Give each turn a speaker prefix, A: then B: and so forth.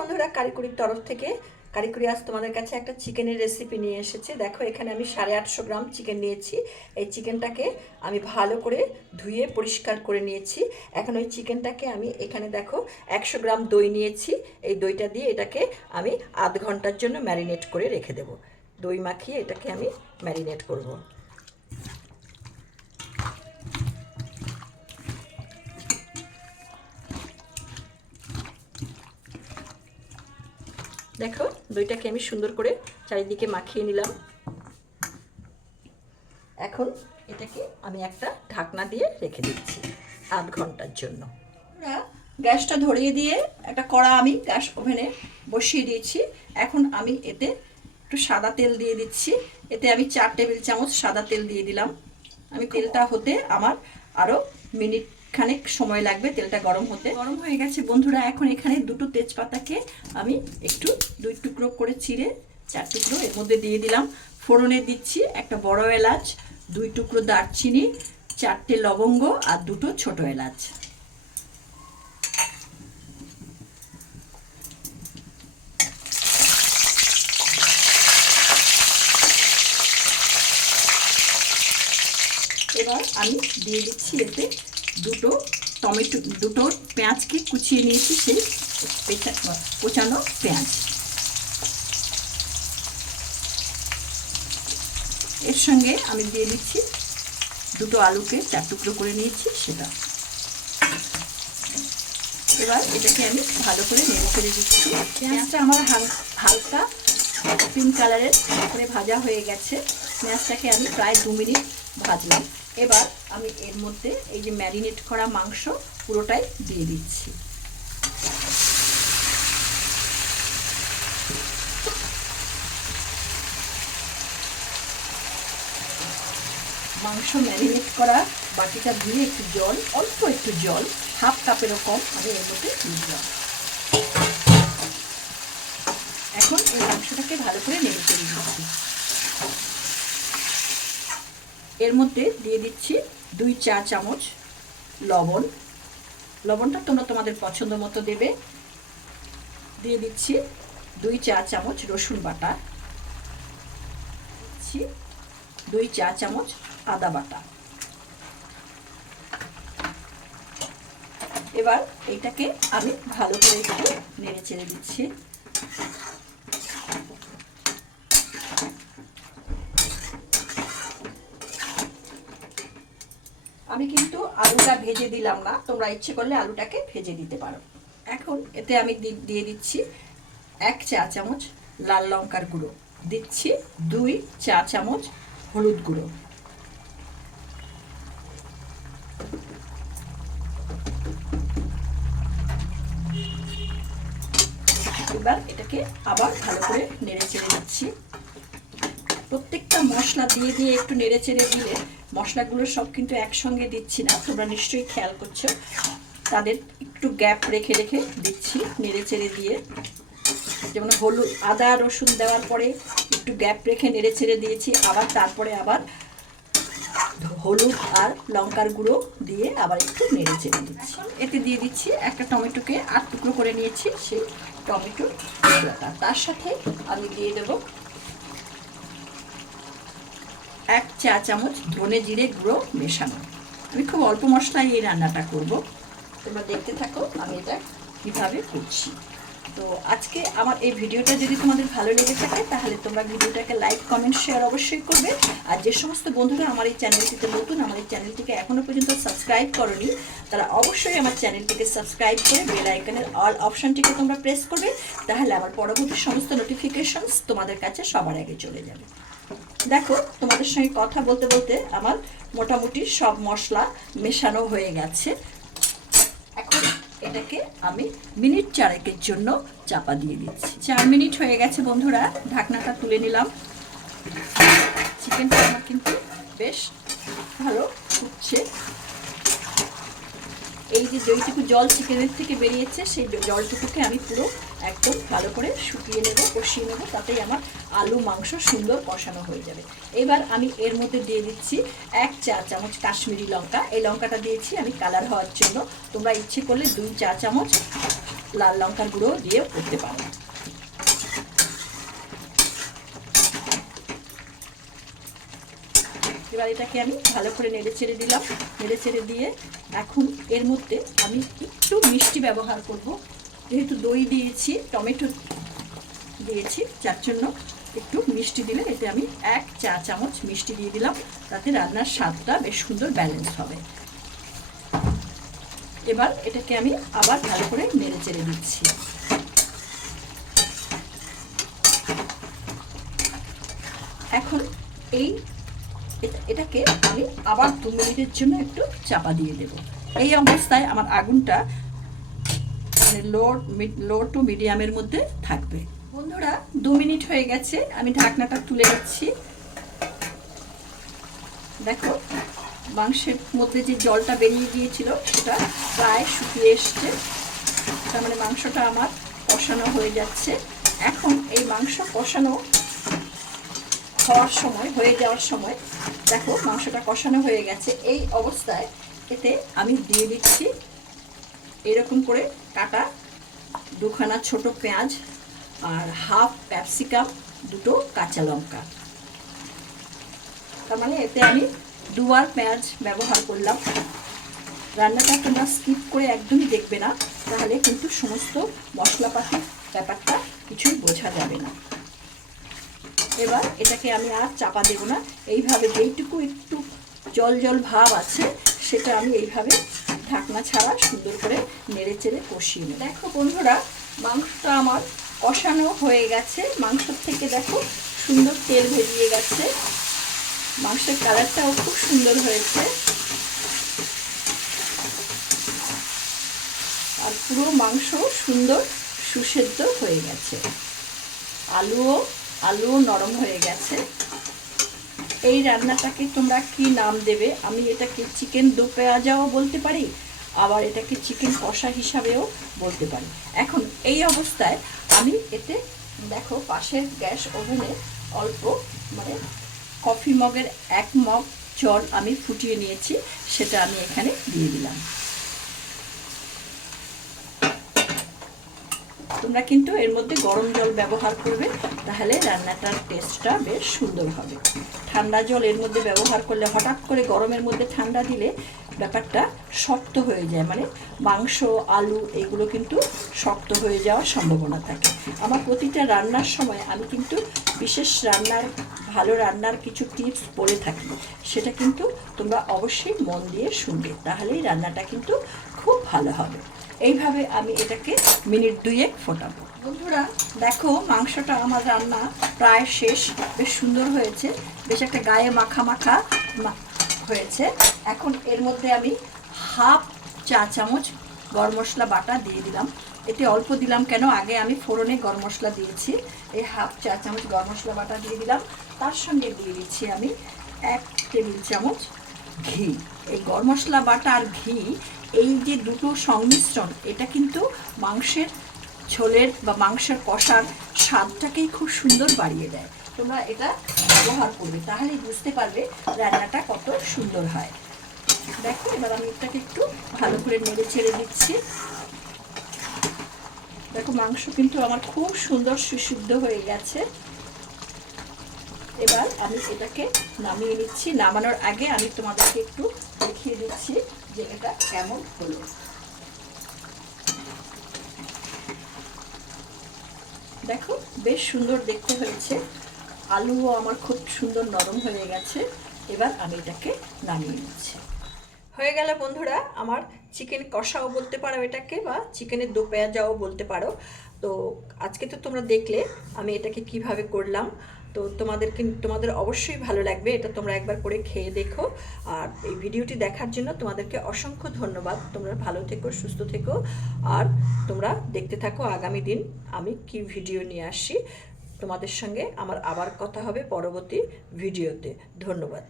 A: বন্ধুরা, কারিকুরির তরফ থেকে কারিকুরি আজ তোমাদের কাছে একটা চিকেনের রেসিপি নিয়ে এসেছে। দেখো, এখানে আমি সাড়ে আটশো গ্রাম চিকেন নিয়েছি। এই চিকেনটাকে আমি ভালো করে ধুয়ে পরিষ্কার করে নিয়েছি। এখন ওই চিকেনটাকে আমি এখানে দেখো, একশো গ্রাম দই নিয়েছি। এই দইটা দিয়ে এটাকে আমি আধ ঘণ্টার জন্য ম্যারিনেট করে রেখে দেবো। দই মাখিয়ে এটাকে আমি ম্যারিনেট করব। দেখো দইটাকে আমি সুন্দর করে চারিদিকে মাখিয়ে নিলাম। এখন এটাকে আমি একটা ঢাকনা দিয়ে রেখে দিচ্ছি আধ ঘণ্টার জন্য। গ্যাসটা ধরিয়ে দিয়ে একটা কড়া আমি গ্যাস ওভেনে বসিয়ে দিয়েছি। এখন আমি এতে একটু সাদা তেল দিয়ে দিচ্ছি। এতে আমি চার টেবিল চামচ সাদা তেল দিয়ে দিলাম। আমি তেলটা হতে আমার আরও মিনিট খানেক সময় লাগবে তেলটা গরম হতে। গরম হয়ে গেছে। বন্ধুরা, এখন এখানে দুটো তেজপাতাকে আমি একটু দুই টুকরো করে চিড়ে, চার টুকরো এর মধ্যে দিয়ে দিলাম। ফোড়নে দিচ্ছি একটা বড় এলাচ, দুই টুকরো দারচিনি, চারটে লবঙ্গ আর দুটো ছোট এলাচ। এবার আমি দিয়ে দিচ্ছি এতে দুটো টমেটো, দুটো পেঁয়াজকে কুচিয়ে নিয়েছি, সেই কোচানো পেঁয়াজ। এর সঙ্গে আমি দিয়ে দিচ্ছি দুটো আলুকে চার টুকরো করে নিয়েছি, সেটা। এবার এটাকে আমি ভালো করে নেড়ে ফেলে দিচ্ছি। পেঁয়াজটা আমার হালকা পিঙ্ক কালারের করে ভাজা হয়ে গেছে। পেঁয়াজটাকে আমি প্রায় দু মিনিট ভাজলাম। এবার আমি এর মধ্যে এই যে ম্যারিনেট করা মাংস পুরোটাই দিয়ে দিচ্ছি। মাংস ম্যারিনেট করা বাটিটা ধুয়ে একটু জল, অল্প একটু জল, হাফ কাপেরও কম আমি এর মধ্যে দিয়ে দিলাম। এখন এই মাংসটাকে ভালো করে নেড়ে চেড়ে দিচ্ছি এর মধ্যে দিয়ে দিচ্ছি দুই চা চামচ লবণ। লবণটা তোমরা তোমাদের পছন্দ মতো দেবে। দিয়ে দিচ্ছি দুই চা চামচ রসুন বাটা। দুই চা চামচ আদা বাটা। এবার এইটাকে আমি ভালো করে একটু নেড়ে চেড়ে দিচ্ছি। আমি কিন্তু আলুটা ভেজে দিলাম না। তোমরা ইচ্ছে করলে আলুটাকে ভেজে দিতে পারো। এখন এতে আমি দিয়ে দিচ্ছি এক চা চামচ লাল লঙ্কার গুঁড়ো। দিচ্ছি দুই চা চামচ হলুদ গুঁড়ো। এবার এটাকে আবার ভালো করে নেড়ে চেড়ে দিচ্ছি। প্রত্যেকটা মশলা দিয়ে দিয়ে একটু নেড়ে চেড়ে দিলে মশলাগুলো সব কিন্তু একসঙ্গে দিচ্ছি না। তোমরা নিশ্চয়ই খেয়াল করছ। তাদের একটু গ্যাপ রেখে রেখে দিচ্ছি নেড়ে চেড়ে দিয়ে। যেমন হলুদ, আদা, রসুন দেওয়ার পরে একটু গ্যাপ রেখে নেড়ে ছেড়ে দিয়েছি। আবার তারপরে আবার হলুদ আর লঙ্কার গুঁড়ো দিয়ে আবার একটু নেড়ে চেড়ে দিচ্ছি। এতে দিয়ে দিচ্ছি একটা টমেটোকে আট টুকরো করে নিয়েছি, সেই টমেটো তার সাথে আমি দিয়ে দেবো এক চা চামচ ধনে জিরে গুঁড়ো মেশানো। আমি খুব অল্প মশলায় এই রান্নাটা করব। তোমরা দেখতে থাকো, আমি এটা কীভাবে করছি। তো আজকে আমার এই ভিডিওটা যদি তোমাদের ভালো লেগে থাকে, তাহলে তোমরা ভিডিওটাকে লাইক, কমেন্ট, শেয়ার অবশ্যই করবে। আর যে সমস্ত বন্ধুরা আমার এই চ্যানেলটিতে নতুন, আমার এই চ্যানেলটিকে এখনও পর্যন্ত সাবস্ক্রাইব করনি, তারা অবশ্যই আমার চ্যানেলটিকে সাবস্ক্রাইব করে বেল আইকনের অল অপশানটিকে তোমরা প্রেস করবে, তাহলে আমার পরবর্তী সমস্ত নোটিফিকেশনস তোমাদের কাছে সবার আগে চলে যাবে। দেখো, তোমাদের সঙ্গে কথা বলতে বলতে আমার মোটামুটি সব মশলা মেশানো হয়ে গেছে। এখন এটাকে আমি মিনিট চারেকের জন্য চাপা দিয়ে দিচ্ছি। চার মিনিট হয়ে গেছে বন্ধুরা, ঢাকনাটা তুলে নিলাম। চিকেনটা আমার কিন্তু বেশ ভালো ফুটছে। এই যে যেইটুকু জল চিকেনের থেকে বেরিয়েছে, সেই জলটুকুকে আমি পুরো একদম ভালো করে শুকিয়ে নেব, কষিয়ে নেব, তাতেই আমার আলু, মাংস সুন্দর কষানো হয়ে যাবে। এবার আমি এর মধ্যে দিয়ে দিচ্ছি এক চা চামচ কাশ্মীরি লঙ্কা। এই লঙ্কাটা দিয়েছি আমি কালার হওয়ার জন্য। তোমরা ইচ্ছে করলে দুই চা চামচ লাল লঙ্কার গুঁড়ো দিয়ে করতে পারো। এবার এটাকে আমি ভালো করে নেড়ে চেড়ে দিলাম। নেড়ে চেড়ে দিয়ে এখন এর মধ্যে আমি একটু মিষ্টি ব্যবহার করব। যেহেতু দই দিয়েছি, টমেটো দিয়েছি, যার জন্য একটু মিষ্টি দিলে এতে আমি এক চা চামচ মিষ্টি দিয়ে দিলাম। তাতে রান্নার স্বাদটা বেশ সুন্দর ব্যালেন্স হবে। এবার এটাকে আমি আবার ভালো করে নেড়ে চেড়ে দিচ্ছি। এখন এই এটাকে আমি আবার দু মিনিটের জন্য একটু চাপা দিয়ে দেব। এই অবস্থায় আমার আগুনটা মানে লো লো টু মিডিয়ামের মধ্যে থাকবে। বন্ধুরা, দু মিনিট হয়ে গেছে, আমি ঢাকনাটা তুলে নিচ্ছি। দেখো, মাংসের মধ্যে যে জলটা বেরিয়ে গিয়েছিল, সেটা প্রায় শুকিয়ে এসছে। তার মানে মাংসটা আমার কষানো হয়ে যাচ্ছে। এখন এই মাংস কষানো হওয়ার সময়, হয়ে যাওয়ার সময়, দেখো মাংসটা কষানো হয়ে গেছে। এই অবস্থায় এতে আমি দিয়ে দিচ্ছি এরকম করে কাটা দুখানা ছোট পেঁয়াজ আর হাফ ক্যাপসিকাম, দুটো কাঁচা লঙ্কা। তার মানে এতে আমি দুবার পেঁয়াজ ব্যবহার করলাম। রান্নাটা তোমরা স্কিপ করে একদমই দেখবে না, তাহলে কিন্তু সমস্ত মশলাপাতির ব্যাপারটা কিছুই বোঝা যাবে না। এবার এটাকে আমি আর চাপা দেবো না। এইভাবে যেইটুকু একটু জল জল ভাব আছে, সেটা আমি এইভাবে ঢাকনা ছাড়া সুন্দর করে নেড়ে চেড়ে কষিয়ে নেব। দেখো বন্ধুরা, মাংসটা আমার কষানো হয়ে গেছে। মাংসর থেকে দেখো সুন্দর তেল ভেজিয়ে গেছে। মাংসের কালারটাও খুব সুন্দর হয়েছে। আর পুরো মাংস সুন্দর সুসেদ্ধ হয়ে গেছে। আলুও আলুও নরম হয়ে গেছে। এই রান্নাটাকে তোমরা কি নাম দেবে? আমি এটাকে চিকেন দু পেঁয়াজাও বলতে পারি, আবার এটাকে চিকেন কষা হিসাবেও বলতে পারি। এখন এই অবস্থায় আমি এতে দেখো পাশের গ্যাস ওভেনে অল্প মানে কফি মগের এক মগ জল আমি ফুটিয়ে নিয়েছি, সেটা আমি এখানে দিয়ে দিলাম। তোমরা কিন্তু এর মধ্যে গরম জল ব্যবহার করবে, তাহলে রান্নাটার টেস্টটা বেশ সুন্দর হবে। ঠান্ডা জল এর মধ্যে ব্যবহার করলে, হঠাৎ করে গরমের মধ্যে ঠান্ডা দিলে ব্যাপারটা শক্ত হয়ে যায়। মানে মাংস, আলু এগুলো কিন্তু শক্ত হয়ে যাওয়ার সম্ভাবনা থাকে। আমার প্রতিটা রান্নার সময় আমি কিন্তু বিশেষ রান্নার, ভালো রান্নার কিছু টিপস বলে থাকি। সেটা কিন্তু তোমরা অবশ্যই মন দিয়ে শুনবে। তাহলেই রান্নাটা কিন্তু খুব ভালো হবে। এইভাবে আমি এটাকে মিনিট দুয়েক ফোটাবো। বন্ধুরা, দেখো মাংসটা আমার রান্না প্রায় শেষ। বেশ সুন্দর হয়েছে। বেশ একটা গায়ে মাখা মাখা হয়েছে। এখন এর মধ্যে আমি হাফ চা চামচ গরম মশলা বাটা দিয়ে দিলাম। এতে অল্প দিলাম কেন? আগে আমি ফোড়নে গরম মশলা দিয়েছি। এই হাফ চা চামচ গরম মশলা বাটা দিয়ে দিলাম। তার সঙ্গে দিয়ে দিচ্ছি আমি এক টেবিল চামচ ঘি। এই গরম মশলা বাটা আর ঘি, এই যে দুটো সংমিশ্রণ, এটা কিন্তু মাংসের ঝোলের বা মাংসের কষার স্বাদটাকেই খুব সুন্দর বাড়িয়ে দেয়। তোমরা এটা ব্যবহার করবে, তাহলেই বুঝতে পারবে রান্নাটা কত সুন্দর হয়। দেখো, এবার আমি এটাকে একটু ভালো করে নেড়ে ছেড়ে দিচ্ছি। দেখো, মাংস কিন্তু আমার খুব সুন্দর সুসিদ্ধ হয়ে গেছে। এবার আমি এটাকে নামিয়ে নিচ্ছি। নামানোর আগে আমি তোমাদেরকে একটু দেখিয়ে দিচ্ছি যে এটা কেমন হলো। দেখো, বেশ সুন্দর দেখতে হয়েছে। আলুও আমার খুব সুন্দর নরম হয়ে গেছে। এবার আমি এটাকে নামিয়ে নিচ্ছি। হয়ে গেল বন্ধুরা, আমার চিকেন কষাও বলতে পারো এটাকে, বা চিকেনের দো পেঁয়াজাও বলতে পারো। তো আজকে তো তোমরা দেখলে, আমি এটাকে কীভাবে করলাম। তো তোমাদের কিন্তু তোমাদের অবশ্যই ভালো লাগবে। এটা তোমরা একবার করে খেয়ে দেখো। আর এই ভিডিওটি দেখার জন্য তোমাদেরকে অসংখ্য ধন্যবাদ। তোমরা ভালো থেকো, সুস্থ থেকো। আর তোমরা দেখতে থাকো আগামী দিন। আমি কি ভিডিও নিয়ে আসি? তোমাদের সঙ্গে আমার আবার কথা হবে পরবর্তী ভিডিওতে। ধন্যবাদ।